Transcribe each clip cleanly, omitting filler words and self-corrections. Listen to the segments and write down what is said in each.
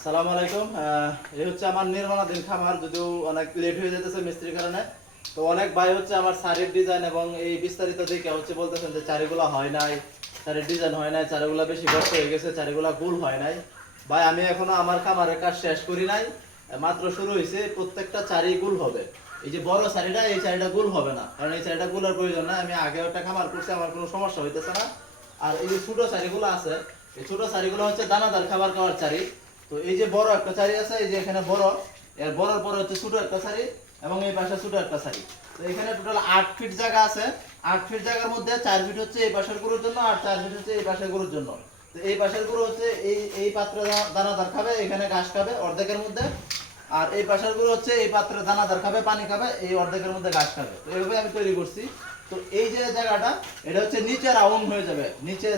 আসসালামু আলাইকুম। এই হচ্ছে আমার নির্মাণাধীন খামার, যদিও অনেক লেট হয়ে যেতেছে মিস্ত্রির কারণে। তো অনেক ভাই হচ্ছে আমার শাড়ির ডিজাইন এবং এই বিস্তারিত দেখে হচ্ছে বলতেছেন যে চারিগুলা হয় নাই, চারির ডিজাইন হয় নাই, চারিগুলা বেশি গর্ত হয়ে গেছে, চারিগুলা গোল হয় নাই। ভাই আমি এখনো আমার খামারের কাজ শেষ করি নাই, মাত্র শুরু হয়েছে। প্রত্যেকটা চারি গোল হবে। এই যে বড় চারিটা, এই চারিটা গোল হবে না, কারণ এই চারিটা গোলের প্রয়োজন নাই। আমি আগে একটা খামার করছি, আমার কোনো সমস্যা হইতেছে না। আর এই যে ছোট চারিগুলো আছে, এই ছোট চারিগুলো হচ্ছে দানাদার খাবার খাওয়ার চারি। তো এই যে বড় একটা সারি আছে, এই যে এখানে বড়, এর বড়র পরে হচ্ছে ছোট একটা সারি, এবং এই পাশে ছোট একটা সারি। তো এখানে টোটাল 8 ফিট জায়গা আছে। 8 ফিট জায়গার মধ্যে 4 ফিট হচ্ছে এই পাশের গরুর জন্য, আর 4 ফিট হচ্ছে এই পাশের গরুর জন্য। তো এই পাশের গরু হচ্ছে এই পাত্রে দানাদার খাবে, এখানে ঘাস খাবে অর্ধেকের মধ্যে। আর এই পাশের গরু হচ্ছে এই পাত্রে দানাদার খাবে, পানি খাবে, এই অর্ধেকের মধ্যে ঘাস খাবে। তো এইভাবে আমি তৈরি করছি। তো এই যে জায়গাটা, এটা হচ্ছে নিচে রাউন্ড হয়ে যাবে।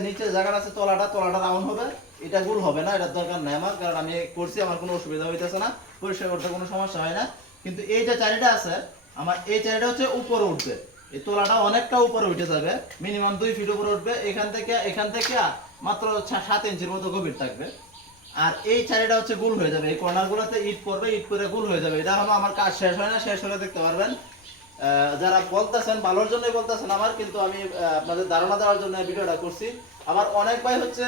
নিচে জায়গাটা আছে, তলাটা রাউন্ড হবে। এটা গোল হবে না, এটার দরকার নাই আমার, কারণ আমি করছি, আমার কোনো অসুবিধা হইতেছে না, পরিষ্কার করতে কোনো সমস্যা হয় না। কিন্তু এই যে চারিটা আছে আমার, এই চারিটা হচ্ছে উপরে উঠবে। এই তলাটা অনেকটা উপরে উঠে যাবে, মিনিমাম 2 ফিট উপরে উঠবে। এখান থেকে মাত্র 7 ইঞ্চির মতো গভীর থাকবে। আর এই চারিটা হচ্ছে গোল হয়ে যাবে, এই কর্নার গুলোতে ইট পড়বে, ইট করে গোল হয়ে যাবে। এটা হলো আমার কাজ শেষ হয় না, শেষ হলে দেখতে পারবেন। যারা বলতেছেন ভালোর জন্যই বলতেছেন আমার, কিন্তু আমি আপনাদের ধারণা দেওয়ার জন্য ভিডিওটা করছি। আমার অনেক ভাই হচ্ছে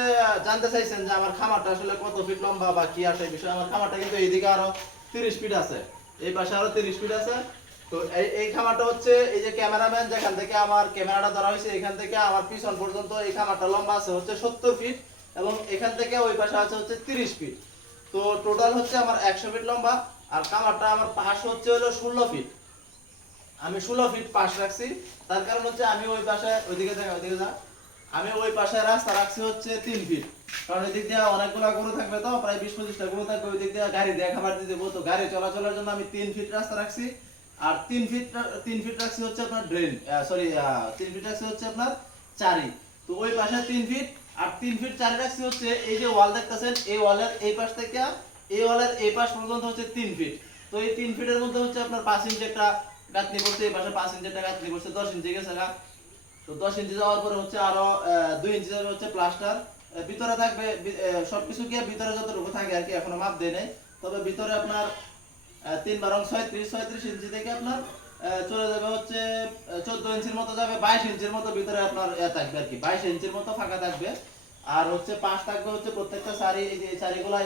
জানতে চাইছেন যে আমার খামারটা আসলে কত ফিট লম্বা বা কি আসে বিষয়। আমার খামারটা কিন্তু এইদিকে আরো 30 ফিট আছে, এই পাশে আরো 30 ফিট আছে। তো এই খামারটা হচ্ছে, এই যে ক্যামেরাম্যান যেখান থেকে আমার ক্যামেরাটা ধরা হয়েছে, এখান থেকে আমার পিছন পর্যন্ত এই খামারটা লম্বা আছে হচ্ছে 70 ফিট, এবং এখান থেকে ওই পাশে আছে হচ্ছে 30 ফিট। তো টোটাল হচ্ছে আমার 100 ফিট লম্বা। আর খামারটা আমার পাশ হচ্ছে হলো 16 ফিট। আমি 16 ফিট পাশ রাখছি। তার কারণ হচ্ছে আমি ওই পাশে, ওইদিকে যা, আমি ওই পাশে রাস্তা রাখছি হচ্ছে 3 ফিট। কারণ ওই দিক দিয়ে অনেকগুলো গরু থাকবে, তো প্রায় 20-25টা গরু থাকবে, ওই দিক দিয়ে গাড়ি দিয়ে খাবার দিয়ে দেবো। তো গাড়ি চলাচলের জন্য আমি 3 ফিট রাস্তা রাখছি। আর 3 ফিট রাখছি হচ্ছে আপনার ড্রেন, সরি, 3 ফিট রাখছি হচ্ছে আপনার চারি। তো ওই পাশে 3 ফিট, আর 3 ফিট চারি রাখছি হচ্ছে এই যে ওয়াল দেখতেছেন, এই ওয়ালের এই পাশ থেকে এই ওয়ালের এই পাশ পর্যন্ত হচ্ছে 3 ফিট। তো এই 3 ফিটের মধ্যে হচ্ছে আপনার 5 ইঞ্চি একটা গাঁথনি করছে, এই পাশে 5 ইঞ্চি একটা গাঁথনি করছে, 10 ইঞ্চি গেছে গা। তো 10 ইঞ্চি যাওয়ার পরে হচ্ছে আরো 2 ইঞ্চি যাবে হচ্ছে প্লাস্টার। ভিতরে থাকবে সবকিছু কি ভিতরে যতটুকু থাকে আর কি, এখনো মাপ দেয় নাই। তবে ভিতরে আপনার 3 বারং 36 ইঞ্চি থেকে আপনার চলে যাবে হচ্ছে 14 ইঞ্চির মতো যাবে, 22 ইঞ্চির মতো ভিতরে আপনার থাকবে আর কি, 22 ইঞ্চির মতো ফাঁকা থাকবে। আর হচ্ছে পাশ থাকবে হচ্ছে প্রত্যেকটা সারি, এই যে এই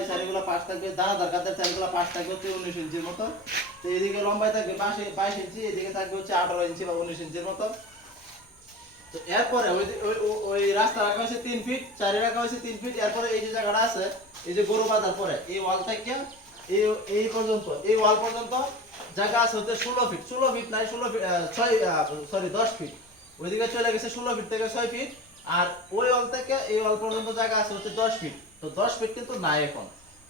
সারিগুলো পাশ থাকবে, দানাদার কাঠের সারিগুলো পাশ থাকবে হচ্ছে 19 ইঞ্চির মতো। তো এদিকে লম্বায় থাকবে 22 ইঞ্চি, এদিকে থাকবে হচ্ছে 18 ইঞ্চি বা 19 ইঞ্চির মতো। তো এরপরে ওই রাস্তা রাখা হয়েছে 3 ফিট, চারি রাখা হয়েছে 3 ফিট। এরপরে এই যে জায়গাটা আছে, এই যে গরু বাঁধার পরে এই ওয়াল থেকে এই এই পর্যন্ত, এই ওয়াল পর্যন্ত জায়গা আছে হচ্ছে 16 ফিট। 16 ফিট নাই, 16 ফিট, 10 ফিট। ওইদিকে চলে গেছে 16 ফিট থেকে 6 ফিট। আর ওই ওয়াল থেকে এই ওয়াল পর্যন্ত জায়গা আছে হচ্ছে 10 ফিট। তো 10 ফিট কিন্তু নাই এখন।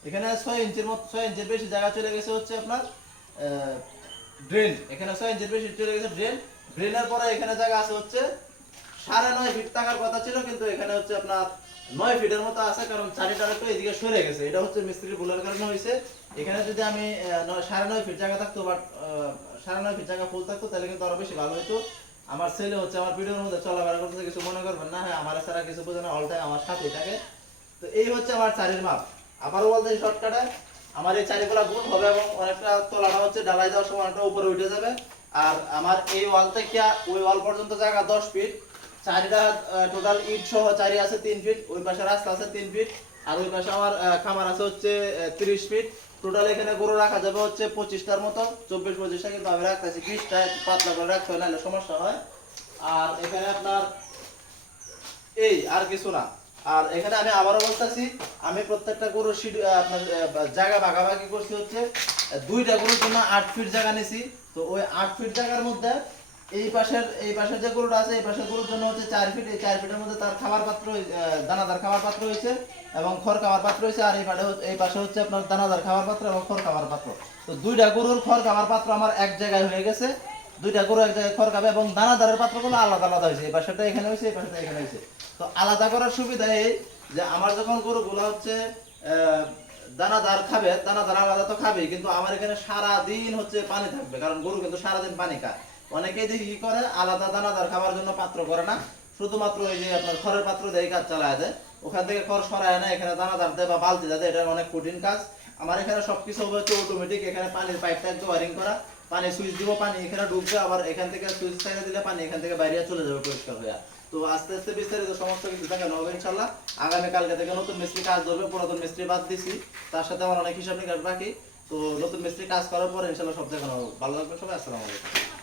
এখানে 6 ইঞ্চির মতো, 6 ইঞ্চির বেশি জায়গা চলে গেছে হচ্ছে আপনার ড্রেন। এখানে 6 ইঞ্চির বেশি চলে গেছে ড্রেন। ড্রেনের পরে এখানে জায়গা আছে হচ্ছে 9.5 ফিট থাকার কথা ছিল, কিন্তু এখানে হচ্ছে আপনার 9 ফিটের মতো আছে, কারণ চারিটার একটু এদিকে সরে গেছে। এটা হচ্ছে মিস্ত্রির ভুলের কারণে হয়েছে। এখানে যদি আমি 9.5 ফিট জায়গা থাকতো, বাট 9.5 ফিট জায়গা ফুল থাকতো, তাহলে কিন্তু আরো বেশি ভালো হতো। আমার ছেলে হচ্ছে আমার ভিডিওর মধ্যে চলাফেরা করতেছে, কিছু মনে করবেন না, হ্যাঁ আমার ছাড়া কিছু বোঝে না, অল টাইম আমার সাথেই থাকে। তো এই হচ্ছে আমার চারির মাপ। আবারও বলতে শর্টকাটে, আমার এই চারিগুলা গুণ হবে, এবং অনেকটা তলাটা হচ্ছে ঢালাই দেওয়ার সময় অনেকটা উপরে উঠে যাবে। আর আমার এই ওয়াল থেকে ওই ওয়াল পর্যন্ত জায়গা 10 ফিট। চারিটা টোটাল ইট সহ চারি আছে 3 ফিট, ওই পাশে রাস্তা আছে 3 ফিট, আর ওই পাশে আমার খামার আছে হচ্ছে 30 ফিট। টোটাল এখানে গরু রাখা যাবে হচ্ছে 25টার মতো, 24-25টা, কিন্তু আমি রাখতেছি 20টা, পাতলা করে রাখতে হয়, নাহলে সমস্যা হয়। আর এখানে আপনার এই আর কিছু না। আর এখানে আমি আবারও বলতেছি, আমি প্রত্যেকটা গরুর আপনার জায়গা ভাগাভাগি করছি হচ্ছে 2টা গরুর জন্য 8 ফিট জায়গা নিছি। তো ওই 8 ফিট জায়গার মধ্যে এই পাশের যে গরুটা আছে, এই পাশের গরুর জন্য হচ্ছে 4 ফিট। এই 4 ফিটের মধ্যে তার খাবার পাত্র, দানাদার খাবার পাত্র হয়েছে এবং খড় খাবার পাত্র হয়েছে। আর এই পাশে হচ্ছে আপনার দানাদার খাবার পাত্র এবং খড় খাবার পাত্র। তো 2টা গরুর খড় খাবার পাত্র আমার এক জায়গায় হয়ে গেছে। 2টা গরু এক জায়গায় খড় খাবে, এবং দানাদারের পাত্রগুলো আলাদা আলাদা হয়েছে, এই পাশেটা এখানে হয়েছে, এই পাশেটা এখানে হয়েছে। তো আলাদা করার সুবিধা এই যে আমার যখন গরুগুলো হচ্ছে দানাদার খাবে, দানাদার আলাদা তো খাবেই, কিন্তু আমার এখানে সারা দিন হচ্ছে পানি থাকবে, কারণ গরু কিন্তু সারাদিন পানি খায়। অনেকেই দেখি কি করে, আলাদা দানাদার খাবার জন্য পাত্র করে না, শুধুমাত্র ওই যে আপনার খড়ের পাত্র দিয়ে কাজ চালায় দেয়, ওখান থেকে খড় সরায় না, এখানে দানাদার দেয় বা বালতি দেয়, এটা অনেক কঠিন কাজ। আমার এখানে সবকিছু হবে হচ্ছে অটোমেটিক। এখানে পানির পাইপটা একদম ওয়ারিং করা, পানি সুইচ দিব, পানি এখানে ঢুকবে, আবার এখান থেকে সুইচ ছেড়ে দিলে পানি এখান থেকে বাইরে চলে যাবে পরিষ্কার হয়ে। তো আস্তে আস্তে বিস্তারিত সমস্ত কিছু দেখানো হবে ইনশাল্লাহ। আগামী কালকে থেকে নতুন মিস্ত্রি কাজ ধরবে, পুরাতন মিস্ত্রি বাদ দিছি, তার সাথে আমার অনেক হিসাব নিকাশ বাকি। তো নতুন মিস্ত্রি কাজ করার পরে ইনশাল্লাহ সব দেখানো হবে। ভালো থাকবেন সবাই, আসসালামু আলাইকুম।